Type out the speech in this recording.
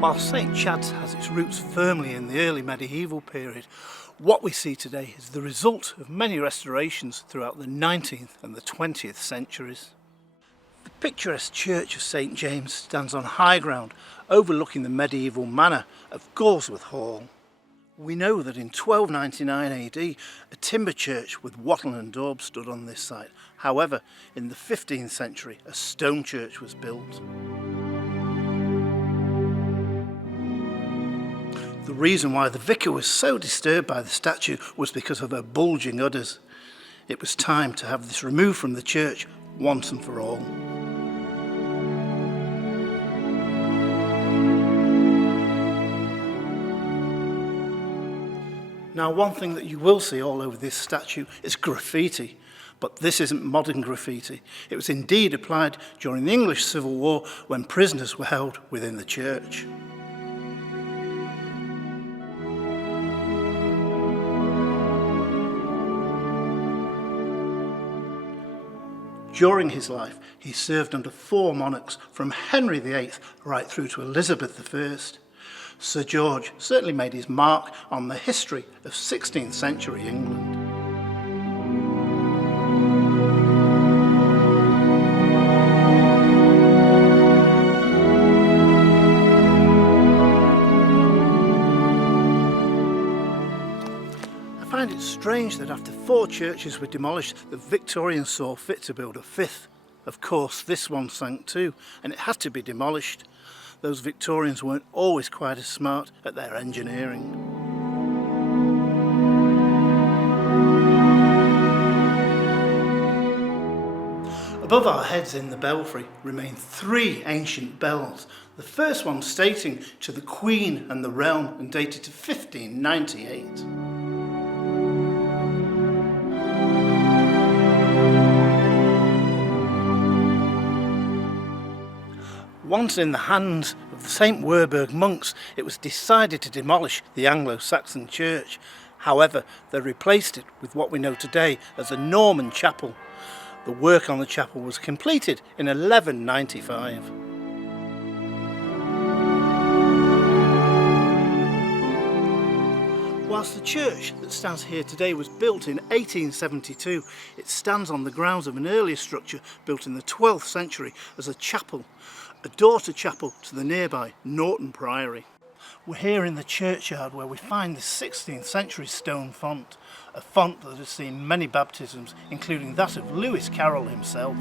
While St Chad's has its roots firmly in the early medieval period, what we see today is the result of many restorations throughout the 19th and the 20th centuries. The picturesque church of St James stands on high ground overlooking the medieval manor of Galsworth Hall. We know that in 1299 AD a timber church with wattle and daub stood on this site. However, in the 15th century a stone church was built. The reason why the vicar was so disturbed by the statue was because of her bulging udders. It was time to have this removed from the church once and for all. Now, one thing that you will see all over this statue is graffiti, but this isn't modern graffiti. It was indeed applied during the English Civil War when prisoners were held within the church. During his life, he served under 4 monarchs, from Henry VIII right through to Elizabeth I. Sir George certainly made his mark on the history of 16th century England. I find it strange that after 4 churches were demolished, the Victorians saw fit to build a 5th. Of course, this one sank too, and it had to be demolished. Those Victorians weren't always quite as smart at their engineering. Above our heads in the belfry remain 3 ancient bells, the first one stating to the Queen and the realm and dated to 1598. Once in the hands of the St Werburg monks, it was decided to demolish the Anglo-Saxon church. However, they replaced it with what we know today as a Norman chapel. The work on the chapel was completed in 1195. Whilst the church that stands here today was built in 1872, it stands on the grounds of an earlier structure built in the 12th century as a chapel, a daughter chapel to the nearby Norton Priory. We're here in the churchyard where we find this 16th century stone font, a font that has seen many baptisms, including that of Lewis Carroll himself.